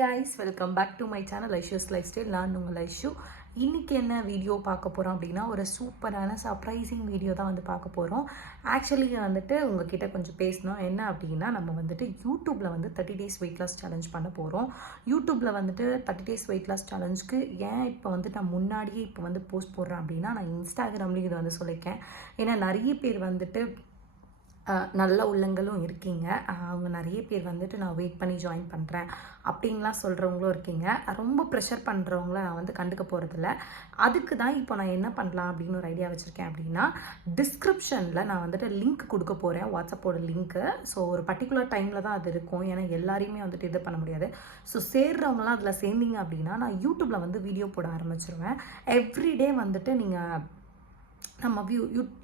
guys, welcome back to my channel Aishu's Lifestyle. நான் உங்கள் ஐஷு. இன்றைக்கி என்ன வீடியோ பார்க்க போகிறோம் அப்படின்னா ஒரு சூப்பரான சர்ப்ரைசிங் வீடியோ தான் வந்து பார்க்க போகிறோம். ஆக்சுவலி வந்துட்டு உங்ககிட்ட கொஞ்சம் பேசணும். என்ன அப்படின்னா நம்ம வந்துட்டு யூடியூப்பில் வந்து 30 days வெயிட் லாஸ் சேலஞ்ச் பண்ண போகிறோம். யூடியூப்பில் வந்துட்டு 30 days வெயிட் லாஸ் சேலஞ்சுக்கு ஏன் இப்போ வந்து நான் முன்னாடியே இப்போ வந்து போஸ்ட் போடுறேன் அப்படின்னா நான் இன்ஸ்டாகிராம்லேயும் இதை வந்து சொல்லியிருக்கேன். ஏன்னா நிறைய பேர் வந்துட்டு நல்ல உள்ளங்களும் இருக்கீங்க. அவங்க நிறைய பேர் வந்துட்டு நான் வெயிட் பண்ணி ஜாயின் பண்ணுறேன் அப்படின்லாம் சொல்கிறவங்களும் இருக்கீங்க. ரொம்ப ப்ரெஷர் பண்ணுறவங்கள நான் வந்து கண்டுக்க போகிறதில்ல. அதுக்கு தான் இப்போ நான் என்ன பண்ணலாம் அப்படின்னு ஒரு ஐடியா வச்சுருக்கேன். அப்படின்னா டிஸ்கிரிப்ஷனில் நான் வந்துட்டு லிங்க் கொடுக்க போகிறேன், வாட்ஸ்அப்போட லிங்க்கு. ஸோ ஒரு பர்டிகுலர் டைமில் தான் அது இருக்கும். ஏன்னா எல்லாரையுமே வந்துட்டு இது பண்ண முடியாது. ஸோ சேர்றவங்களாம் அதில் சேர்ந்தீங்க அப்படின்னா நான் யூடியூப்பில் வந்து வீடியோ போட ஆரம்பிச்சிருவேன். எவ்ரிடே வந்துட்டு நீங்கள் நம்ம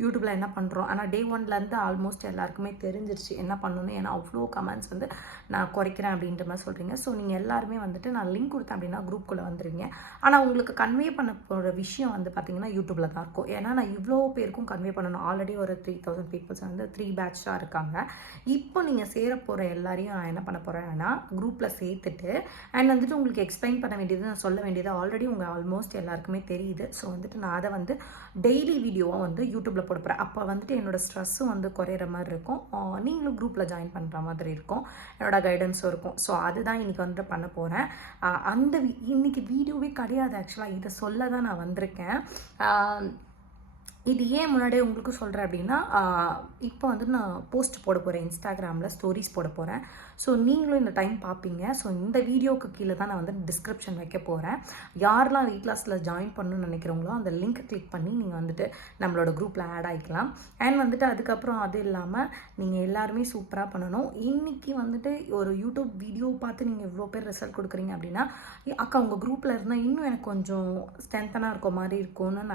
யூடியூப்பில் என்ன பண்ணுறோம். ஆனால் டே 1லேருந்து ஆல்மோஸ்ட் எல்லாருக்குமே தெரிஞ்சிருச்சு என்ன பண்ணணும். ஏன்னா அவ்வளோ கமெண்ட்ஸ் வந்து நான் குறைக்கிறேன் அப்படின்ற மாதிரி சொல்கிறீங்க. ஸோ நீங்கள் எல்லாருமே வந்துட்டு நான் லிங்க் கொடுத்தேன் அப்படின்னா குரூப்புக்குள்ளே வந்துடுவீங்க. ஆனால் உங்களுக்கு கன்வே பண்ண போகிற விஷயம் வந்து பார்த்திங்கன்னா யூடியூப்பில் தான் இருக்கும். ஏன்னா நான் இவ்வளோ பேருக்கும் கன்வே பண்ணணும். ஆல்ரெடி ஒரு 3000 பீப்புள்ஸ் வந்து 3 பேட்சாக இருக்காங்க. இப்போ நீங்கள் சேர போகிற எல்லாரையும் நான் என்ன பண்ண போகிறேன்னா குரூப்பில் சேர்த்துட்டு அண்ட் வந்துட்டு உங்களுக்கு எக்ஸ்பிளைன் பண்ண வேண்டியது, நான் சொல்ல வேண்டியது ஆல்ரெடி உங்கள் ஆல்மோஸ்ட் எல்லாருக்குமே தெரியுது. ஸோ வந்துட்டு நான் அதை வந்து டெய்லி வீடியோவாக வந்து யூடியூப்பில் போட போகிறேன். அப்போ வந்துட்டு என்னோடய ஸ்ட்ரெஸ்ஸும் வந்து குறையிற மாதிரி இருக்கும். நீங்களும் குரூப்பில் ஜாயின் பண்ணுற மாதிரி இருக்கும். என்னோட கைடன்ஸும் இருக்கும். ஸோ அதுதான் இன்றைக்கி வந்துட்டு பண்ண போகிறேன். இன்றைக்கி வீடியோவே கிடையாது. ஆக்சுவலாக இதை சொல்ல தான் நான் வந்திருக்கேன். இது ஏன் முன்னாடியே உங்களுக்கு சொல்கிறேன் அப்படின்னா இப்போ வந்து நான் போஸ்ட் போட போகிறேன், இன்ஸ்டாகிராமில் ஸ்டோரிஸ் போட போகிறேன். ஸோ நீங்களும் இந்த டைம் பார்ப்பீங்க. ஸோ இந்த வீடியோவுக்கு கீழே தான் நான் வந்து டிஸ்கிரிப்ஷன் வைக்க போகிறேன். யாரெல்லாம் வெயிட் லாஸில் ஜாயின் பண்ணணும்னு நினைக்கிறவங்களோ அந்த லிங்க் கிளிக் பண்ணி நீங்கள் வந்துட்டு நம்மளோட குரூப்பில் ஆட் ஆகிக்கலாம். அண்ட் வந்துட்டு அதுக்கப்புறம் அது இல்லாமல் நீங்கள் எல்லாருமே சூப்பராக பண்ணணும். இன்றைக்கி வந்துட்டு ஒரு யூடியூப் வீடியோ பார்த்து நீங்கள் இவ்வளோ பேர் ரிசல்ட் கொடுக்குறீங்க அப்படின்னா அக்கா உங்கள் குரூப்பில் இருந்தால் இன்னும் எனக்கு கொஞ்சம் ஸ்ட்ரென்த்தனாக இருக்க மாதிரி இருக்கும்னு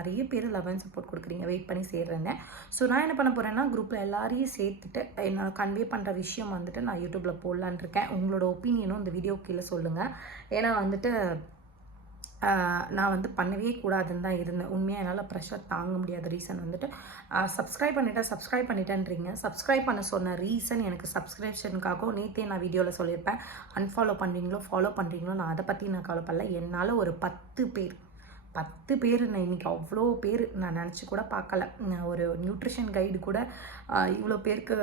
நிறைய பேர் 11 சப்போர்ட் கொடுக்குறீங்க, வெயிட் பண்ணி சேர்றேன்னு. ஸோ நான் என்ன பண்ண போகிறேன்னா குரூப்பில் எல்லாரையும் சேர்த்துட்டு என்னோட கன்வே பண்ணுற விஷயம் வந்துட்டு நான் யூடியூப்பில் போடலான் இருக்கேன். உங்களோட ஒப்பீனியனும் இந்த வீடியோ கீழே சொல்லுங்கள். ஏன்னா வந்துட்டு நான் வந்து பண்ணவே கூடாதுன்னு தான் இருந்தேன். உண்மையாக என்னால் ப்ரெஷர் தாங்க முடியாத ரீசன் வந்துட்டு சப்ஸ்கிரைப் பண்ணிட்டேன்றீங்க. சப்ஸ்கிரைப் பண்ண சொன்ன ரீசன் எனக்கு சப்ஸ்கிரிப்ஷனுக்காகவும் நேற்றே நான் வீடியோவில் சொல்லியிருப்பேன். அன்ஃபாலோ பண்ணுறீங்களோ ஃபாலோ பண்ணுறீங்களோ நான் அதை பற்றி நான் கவலைப்படல. என்னால் ஒரு 10 பேர் நான் இன்றைக்கி அவ்வளோ பேர் நான் நினச்சி கூட பார்க்கல. ஒரு நியூட்ரிஷன் கைடு கூட இவ்வளோ பேருக்கு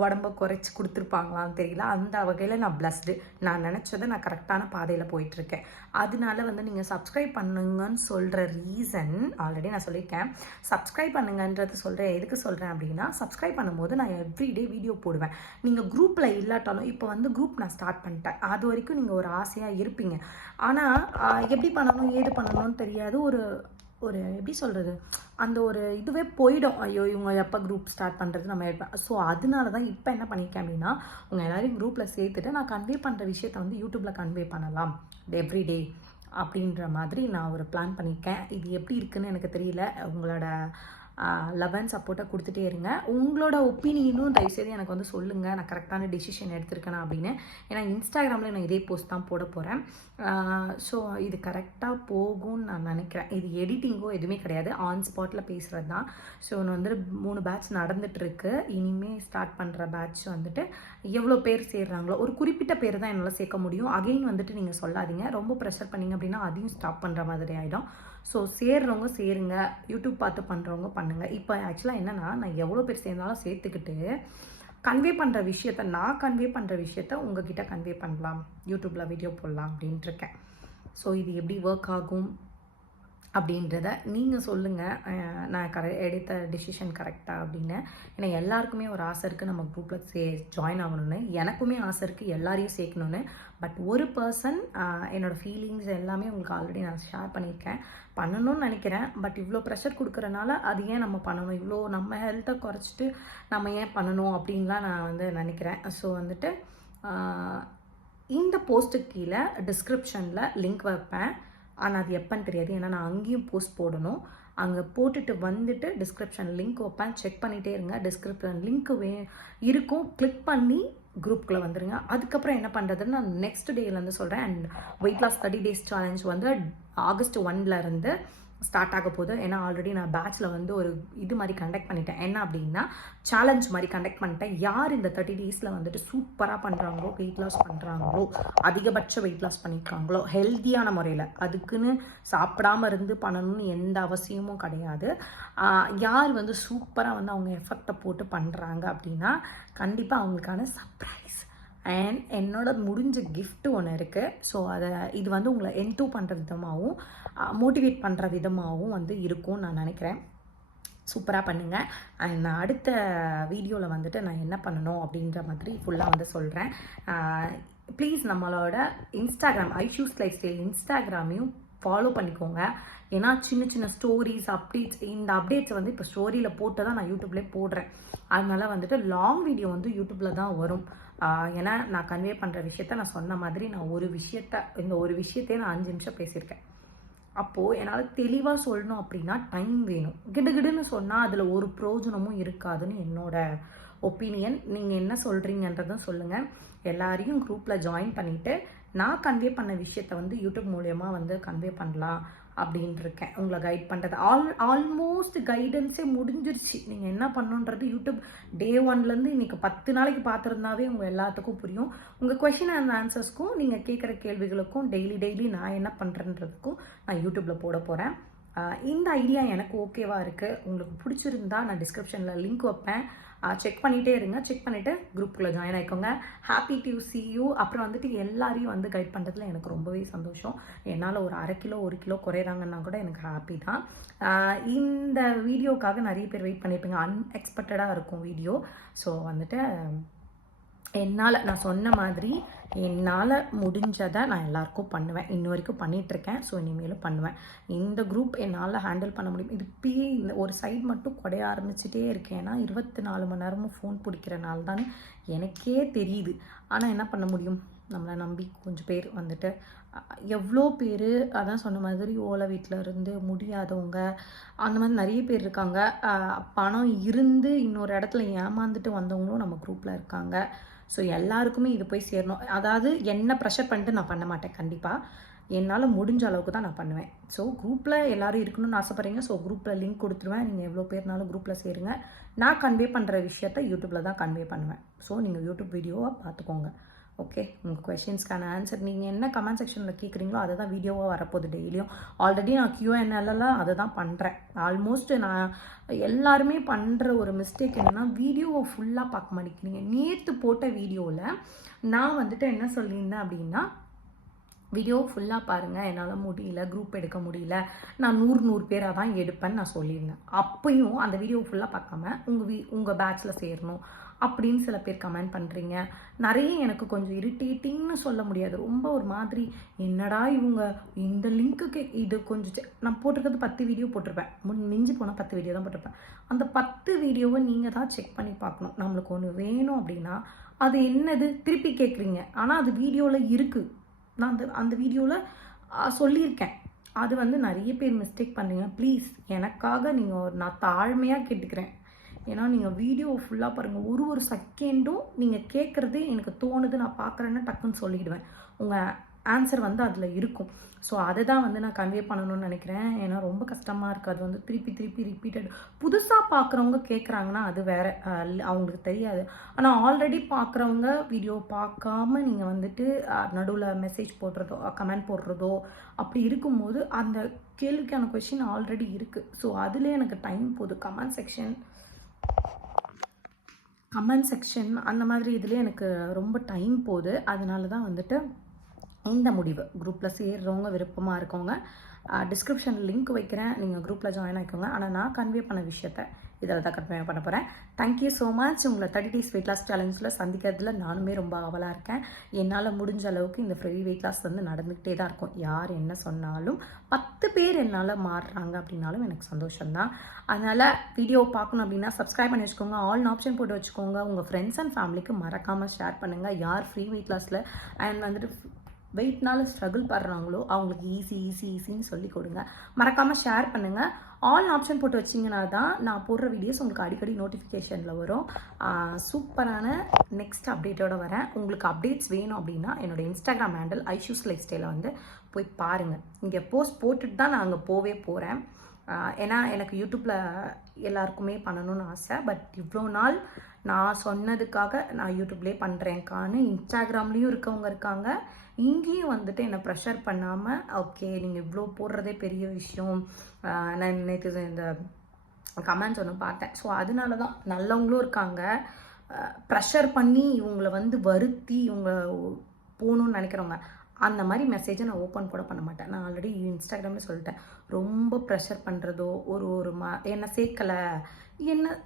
உடம்பை குறைச்சி கொடுத்துருப்பாங்களான்னு தெரியல. அந்த வகையில் நான் பிளஸ்டு. நான் நினச்சதை நான் கரெக்டான பாதையில் போயிட்டுருக்கேன். அதனால வந்து நீங்கள் சப்ஸ்கிரைப் பண்ணுங்கன்னு சொல்கிற ரீசன் ஆல்ரெடி நான் சொல்லியிருக்கேன். சப்ஸ்கிரைப் பண்ணுங்கன்றது சொல்கிறேன். எதுக்கு சொல்கிறேன் அப்படின்னா சப்ஸ்கிரைப் பண்ணும்போது நான் எவ்ரிடே வீடியோ போடுவேன். நீங்கள் குரூப்பில் இல்லாட்டாலும் இப்போ வந்து குரூப் நான் ஸ்டார்ட் பண்ணிட்டேன். அது வரைக்கும் நீங்கள் ஒரு ஆசையாக இருப்பீங்க. ஆனால் எப்படி பண்ணணும் ஏது பண்ணணும்னு தெரியாது. ஒரு எப்படி சொல்கிறது, அந்த ஒரு இதுவே போயிடும். ஐயோ இவங்க எப்போ குரூப் ஸ்டார்ட் பண்ணுறது நம்ம இருப்பேன். ஸோ அதனால தான் இப்போ என்ன பண்ணியிருக்கேன் அப்படின்னா உங்கள் எல்லோரையும் குரூப்பில் சேர்த்துட்டு நான் கன்வே பண்ணுற விஷயத்த வந்து யூடியூப்பில் கன்வே பண்ணலாம் எவ்ரிடே அப்படின்ற மாதிரி நான் ஒரு பிளான் பண்ணியிருக்கேன். இது எப்படி இருக்குதுன்னு எனக்கு தெரியல. உங்களோட 11 சப்போர்ட்டை கொடுத்துட்டே இருங்க. உங்களோட ஒப்பீனியனும் தயவுசெய்து எனக்கு வந்து சொல்லுங்கள் நான் கரெக்டான டிசிஷன் எடுத்திருக்கேனா அப்படின்னு. ஏன்னா இன்ஸ்டாகிராமில் நான் இதே போஸ்ட் தான் போட போகிறேன். ஸோ இது கரெக்டாக போகும்னு நான் நினைக்கிறேன். இது எடிட்டிங்கோ எதுவுமே கிடையாது, ஆன் ஸ்பாட்டில் பேசுகிறது தான். ஸோ ஒன்று வந்து 3 பேட்ச் நடந்துகிட்ருக்கு. இனிமேல் ஸ்டார்ட் பண்ணுற பேட்ச் வந்துட்டு எவ்வளோ பேர் சேர்றாங்களோ ஒரு குறிப்பிட்ட பேர் தான் என்னால் சேர்க்க முடியும். அகைன் வந்துட்டு நீங்கள் சொல்லாதீங்க, ரொம்ப ப்ரெஷர் பண்ணிங்க அப்படின்னா அதையும் ஸ்டாப் பண்ணுற மாதிரி ஆகிடும். ஸோ சேர்றவங்க சேருங்க, யூடியூப் பார்த்து பண்ணுறவங்க பண்ணுங்கள். இப்போ ஆக்சுவலாக என்னென்னா நான் எவ்வளோ பேர் சேர்ந்தாலும் சேர்த்துக்கிட்டு கன்வே பண்ணுற விஷயத்த நான் கன்வே பண்ணுற விஷயத்த உங்ககிட்ட கன்வே பண்ணலாம், யூடியூப்பில் வீடியோ போடலாம் அப்படின்ட்டு இருக்கேன். ஸோ இது எப்படி ஒர்க் ஆகும் அப்படின்றத நீங்கள் சொல்லுங்கள். நான் எடுத்த டிசிஷன் கரெக்டாக அப்படின்னு. ஏன்னா எல்லாருக்குமே ஒரு ஆசை இருக்குது நம்ம குரூப்பில் ஜாயின் ஆகணும்னு. எனக்குமே ஆசை இருக்குது எல்லாரையும் சேர்க்கணுன்னு. பட் ஒரு பர்சன் என்னோடய ஃபீலிங்ஸ் எல்லாமே உங்களுக்கு ஆல்ரெடி நான் ஷேர் பண்ணியிருக்கேன். பண்ணணும்னு நினைக்கிறேன். பட் இவ்வளோ ப்ரெஷர் கொடுக்குறனால அது ஏன் நம்ம பண்ணணும், இவ்வளோ நம்ம ஹெல்த்தை குறைச்சிட்டு நம்ம ஏன் பண்ணணும் அப்படின்லாம் நான் வந்து நினைக்கிறேன். ஸோ வந்துட்டு இந்த போஸ்ட்டுக்கு கீழே டிஸ்கிரிப்ஷனில் லிங்க் வைப்பேன். ஆனால் அது எப்போன்னு தெரியாது. ஏன்னா நான் அங்கேயும் போஸ்ட் போடணும். அங்கே போட்டுட்டு வந்துட்டு டிஸ்கிரிப்ஷன் லிங்க் வைப்பேன். செக் பண்ணிகிட்டே இருங்க. டிஸ்கிரிப்ஷன் லிங்க் இருக்கும், கிளிக் பண்ணி குரூப்புக்குள்ளே வந்துடுங்க. அதுக்கப்புறம் என்ன பண்ணுறதுன்னு நான் நெக்ஸ்ட் டேலேருந்து சொல்கிறேன். And weight loss 30 days challenge வந்து August 1 இருந்து ஸ்டார்ட் ஆக போகுது. ஏன்னா ஆல்ரெடி நான் பேட்ச்சில் வந்து ஒரு இது மாதிரி கண்டக்ட் பண்ணிட்டேன். என்ன அப்படின்னா சேலஞ்ச் மாதிரி கண்டக்ட் பண்ணிட்டேன். யார் இந்த 30 டேஸில் வந்துட்டு சூப்பராக பண்ணுறாங்களோ, வெயிட் லாஸ் பண்ணுறாங்களோ, அதிகபட்ச வெயிட் லாஸ் பண்ணியிருக்காங்களோ ஹெல்த்தியான முறையில், அதுக்குன்னு சாப்பிடாமல் இருந்து பண்ணணும்னு எந்த அவசியமும் கிடையாது. யார் வந்து சூப்பராக வந்து அவங்க எஃபெக்டை போட்டு பண்ணுறாங்க அப்படின்னா கண்டிப்பாக அவங்களுக்கான சர்ப்ரைஸ் அண்ட் என்னோட முடிஞ்ச கிஃப்ட் ஒன்று இருக்குது. ஸோ இது வந்து உங்களை என்டூ பண்ணுற விதமாகவும் மோட்டிவேட் பண்ணுற விதமாகவும் வந்து இருக்கும்னு நான் நினைக்கிறேன். சூப்பராக பண்ணுங்கள். அண்ட் நான் அடுத்த வீடியோவில் வந்துட்டு நான் என்ன பண்ணணும் அப்படின்ற மாதிரி ஃபுல்லாக வந்து சொல்கிறேன். ப்ளீஸ் நம்மளோட இன்ஸ்டாகிராம் ஐஷூஸ் லைஃப் ஸ்டைல் இன்ஸ்டாகிராமையும் ஃபாலோ பண்ணிக்கோங்க. ஏன்னா சின்ன சின்ன ஸ்டோரிஸ் அப்டேட்ஸ், இந்த அப்டேட்ஸ் வந்து இப்போ ஸ்டோரியில் போட்டு தான் நான் யூடியூப்லேயே போடுறேன். அதனால வந்துட்டு லாங் வீடியோ வந்து யூடியூப்பில் தான் வரும். ஏன்னா நான் கன்வே பண்ணுற விஷயத்த நான் சொன்ன மாதிரி நான் இந்த ஒரு விஷயத்தையே நான் 5 நிமிஷம் பேசியிருக்கேன். அப்போது என்னால் தெளிவாக சொல்லணும் அப்படின்னா டைம் வேணும். கிடுகிடுன்னு சொன்னால் அதில் ஒரு பிரயோஜனமும் இருக்காதுன்னு என்னோட ஒப்பீனியன். நீங்கள் என்ன சொல்கிறீங்கன்றதும் சொல்லுங்கள். எல்லாரையும் குரூப்பில் ஜாயின் பண்ணிவிட்டு நான் கன்வே பண்ண விஷயத்த வந்து யூடியூப் மூலயமா வந்து கன்வே பண்ணலாம் அப்படின்ட்டு இருக்கேன். உங்களை கைட் பண்ணுறது ஆல்மோஸ்ட் கைடன்ஸே முடிஞ்சிருச்சு. நீங்கள் என்ன பண்ணுன்றது யூடியூப் டே 1லேருந்து இன்றைக்கி 10 நாளைக்கு பார்த்துருந்தாவே உங்கள் எல்லாத்துக்கும் புரியும். உங்கள் கொஷின் அண்ட் ஆன்சர்ஸ்க்கும் நீங்கள் கேட்குற கேள்விகளுக்கும் டெய்லி நான் என்ன பண்ணுறேன்றதுக்கும் நான் யூடியூப்பில் போட போகிறேன். இந்த ஐடியா எனக்கு ஓகேவாக இருக்குது. உங்களுக்கு பிடிச்சிருந்தா நான் டிஸ்கிரிப்ஷனில் லிங்க் வைப்பேன். செக் பண்ணிகிட்டே இருங்க. செக் பண்ணிவிட்டு குரூப்புக்குள்ளே ஜாயின் ஆகிக்கோங்க. Happy to see you. அப்புறம் வந்துட்டு எல்லாரையும் வந்து கைட் பண்ணுறதுல எனக்கு ரொம்பவே சந்தோஷம். என்னால் ஒரு 1/2 கிலோ 1 கிலோ குறையிறாங்கன்னா கூட எனக்கு ஹாப்பி தான். இந்த வீடியோக்காக நிறைய பேர் வெயிட் பண்ணியிருப்பீங்க. அன்எக்ஸ்பெக்டடாக இருக்கும் வீடியோ. ஸோ வந்துட்டு நான் சொன்ன மாதிரி என்னால் முடிஞ்சதை நான் எல்லாருக்கும் பண்ணுவேன். இன்ன வரைக்கும் பண்ணிகிட்ருக்கேன். ஸோ இனிமேலும் பண்ணுவேன். இந்த குரூப் என்னால் ஹேண்டில் பண்ண முடியும். இது இப்பயே இந்த ஒரு சைடு மட்டும் குறைய ஆரம்பிச்சிட்டே இருக்கேன். ஏன்னா 24 மணி நேரமும் ஃபோன் பிடிக்கிறனால தான் எனக்கே தெரியுது. ஆனால் என்ன பண்ண முடியும்? நம்மளை நம்பி கொஞ்சம் பேர் வந்துட்டு எவ்வளோ பேர் அதான் சொன்ன மாதிரி ஓலை வீட்டில் இருந்து முடியாதவங்க அந்த மாதிரி நிறைய பேர் இருக்காங்க. பணம் இருந்து இன்னொரு இடத்துல ஏமாந்துட்டு வந்தவங்களும் நம்ம குரூப்பில் இருக்காங்க. ஸோ எல்லாருக்குமே இது போய் சேரணும். அதாவது என்ன ப்ரெஷர் பண்ணிட்டு நான் பண்ண மாட்டேன். கண்டிப்பாக என்னால் முடிஞ்ச அளவுக்கு தான் நான் பண்ணுவேன். ஸோ குரூப்பில் எல்லோரும் இருக்கணும்னு ஆசைப்பட்றீங்க. ஸோ குரூப்பில் லிங்க் கொடுத்துருவேன். நீங்கள் எவ்வளோ பேர்னாலும் குரூப்பில் சேருங்க. நான் கன்வே பண்ணுற விஷயத்த யூடியூப்பில் தான் கன்வே பண்ணுவேன். ஸோ நீங்கள் யூடியூப் வீடியோவாக பார்த்துக்கோங்க. ஓகே, உங்கள் கொஷின்ஸ்க்கான ஆன்சர் நீங்கள் என்ன கமெண்ட் செக்ஷனில் கேட்குறீங்களோ அதை தான் வீடியோவாக வரப்போகுது டெய்லியும். ஆல்ரெடி நான் Q&Aலாம் அதை தான் பண்ணுறேன். ஆல்மோஸ்ட் நான் எல்லாருமே பண்ணுற ஒரு மிஸ்டேக் என்னென்னா வீடியோவை ஃபுல்லாக பார்க்க மாட்டேங்கிறீங்க. நேற்று போட்ட வீடியோவில் நான் வந்துட்டு என்ன சொல்லியிருந்தேன் அப்படின்னா, வீடியோ ஃபுல்லாக பாருங்கள், என்னால் முடியல, குரூப் எடுக்க முடியல, நான் 100 பேராக தான் எடுப்பேன்னு நான் சொல்லியிருந்தேன். அப்பையும் அந்த வீடியோ ஃபுல்லாக பார்க்காம உங்கள் பேட்ச்சில் சேரணும் அப்படின்னு சில பேர் கமெண்ட் பண்ணுறீங்க. நிறைய எனக்கு கொஞ்சம் இரிட்டேட்டிங்னு சொல்ல முடியாது. ரொம்ப ஒரு மாதிரி என்னடா இவங்க இந்த லிங்க்குக்கு இது கொஞ்சம் நான் போட்டிருக்கிறது 10 வீடியோ போட்டிருப்பேன். மிஞ்சி போனால் 10 வீடியோ தான் போட்டிருப்பேன். அந்த 10 வீடியோவை நீங்கள் தான் செக் பண்ணி பார்க்கணும். நம்மளுக்கு ஒன்று வேணும் அப்படின்னா அது என்னது திருப்பி கேட்குறீங்க. ஆனால் அது வீடியோவில் இருக்குது. நான் அந்த வீடியோவில் சொல்லியிருக்கேன். அது வந்து நிறைய பேர் மிஸ்டேக் பண்ணுறீங்க. ப்ளீஸ் எனக்காக நான் தாழ்மையாக கேட்டுக்கிறேன். ஏன்னா நீங்கள் வீடியோ ஃபுல்லாக பாருங்கள். ஒரு செகண்டும் நீங்கள் கேட்குறது எனக்கு தோணுது, நான் பார்க்குறேன்னா டக்குன்னு சொல்லிவிடுவேன். உங்கள் ஆன்சர் வந்து அதில் இருக்கும். ஸோ அதை தான் வந்து நான் கன்வே பண்ணணும்னு நினைக்கிறேன். ஏன்னா ரொம்ப கஷ்டமாக இருக்குது. அது வந்து திருப்பி ரிப்பீட்டட். புதுசாக பார்க்குறவங்க கேட்குறாங்கன்னா அது வேறு, அவங்களுக்கு தெரியாது. ஆனால் ஆல்ரெடி பார்க்குறவங்க வீடியோ பார்க்காம நீங்கள் வந்துட்டு நடுவில் மெசேஜ் போடுறதோ கமெண்ட் போடுறதோ அப்படி இருக்கும்போது அந்த கேள்விக்கான கொஷின் ஆல்ரெடி இருக்குது. ஸோ அதிலே எனக்கு டைம் போகுது. கமெண்ட் செக்ஷன் அந்த மாதிரி இதுலேயே எனக்கு ரொம்ப டைம் போகுது. அதனால தான் வந்துட்டு இந்த முடிவு. குரூப்பில் சேர்றவங்க விருப்பமாக இருக்கவங்க டிஸ்கிரிப்ஷனில் லிங்க் வைக்கிறேன். நீங்கள் குரூப்பில் ஜாயின் ஆகிக்கோங்க. ஆனால் நான் கன்வே பண்ண விஷயத்த இதில் தான் கன்வே பண்ண போகிறேன். Thank you so much. உங்களை 30 days வெயிட் லாஸ் சேலஞ்சில் சந்திக்கிறதுல நானுமே ரொம்ப ஆவலாக இருக்கேன். என்னால் முடிஞ்ச அளவுக்கு இந்த ஃப்ரீ வெயிட் லாஸ் வந்து நடந்துக்கிட்டே தான் இருக்கும். யார் என்ன சொன்னாலும் 10 பேர் என்னால் மாறுறாங்க அப்படின்னாலும் எனக்கு சந்தோஷம்தான். அதனால் வீடியோ பார்க்கணும் அப்படின்னா சப்ஸ்கிரைப் பண்ணி வச்சுக்கோங்க. ஆல் ஆப்ஷன் போட்டு வச்சுக்கோங்க. உங்கள் ஃப்ரெண்ட்ஸ் அண்ட் ஃபேமிலிக்கு மறக்காமல் ஷேர் பண்ணுங்கள். யார் ஃப்ரீ வெயிட் லாஸில் அண்ட் வந்துட்டு வெயிட்னால ஸ்ட்ரகிள் பண்ணுறாங்களோ அவங்களுக்கு ஈஸின்னு சொல்லி கொடுங்க. மறக்காமல் ஷேர் பண்ணுங்கள். ஆல் ஆப்ஷன் போட்டு வச்சிங்கன்னா தான் நான் போடுற வீடியோஸ் உங்களுக்கு அடிக்கடி நோட்டிஃபிகேஷனில் வரும். சூப்பரான நெக்ஸ்ட் அப்டேட்டோடு வரேன். உங்களுக்கு அப்டேட்ஸ் வேணும் அப்படின்னா என்னோடய இன்ஸ்டாகிராம் ஹேண்டில் ஐஷூஸ் லைஃப் ஸ்டைலை வந்து போய் பாருங்கள். இங்கே போஸ்ட் போட்டுட்டு தான் நான் அங்கே போவே போகிறேன். ஏன்னா எனக்கு யூடியூப்பில் எல்லாருக்குமே பண்ணணும்னு ஆசை. பட் இவ்வளோ நாள் நான் சொன்னதுக்காக நான் யூடியூப்லேயே பண்ணுறேன்க்கான்னு இன்ஸ்டாகிராம்லேயும் இருக்கவங்க இருக்காங்க. இங்கேயும் வந்துட்டு என்னை ப்ரெஷர் பண்ணாமல் ஓகே நீங்கள் இவ்வளோ போடுறதே பெரிய விஷயம், நான் நேற்று இந்த கமெண்ட்ஸ் ஒன்று பார்த்தேன். ஸோ அதனால தான் நல்லவங்களும் இருக்காங்க. ப்ரெஷர் பண்ணி இவங்களை வந்து வருத்தி இவங்க போகணுன்னு நினைக்கிறவங்க அந்த மாதிரி மெசேஜை நான் ஓப்பன் கூட பண்ண மாட்டேன். நான் ஆல்ரெடி இன்ஸ்டாகிராமில் சொல்லிட்டேன். ரொம்ப ப்ரெஷர் பண்ணுறதோ ஒரு என்னை சேர்க்கலை, என்ன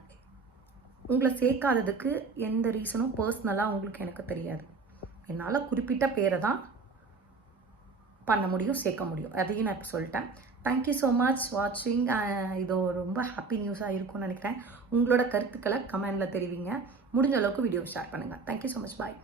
உங்களை சேர்க்காததுக்கு எந்த ரீசனும் பர்சனலாக உங்களுக்கு எனக்கு தெரியாது. என்னால் குறிப்பிட்ட பேரை தான் பண்ண முடியும், சேர்க்க முடியும். அதையும் நான் இப்போ சொல்லிட்டேன். தேங்க்யூ ஸோ மச் வாட்சிங். இது ரொம்ப ஹாப்பி நியூஸாக இருக்கும்னு நினைக்கிறேன். உங்களோட கருத்துக்களை கமெண்டில் தெரிவிங்க. முடிஞ்ச அளவுக்கு வீடியோ ஷேர் பண்ணுங்கள். Thank you so much. பாய்.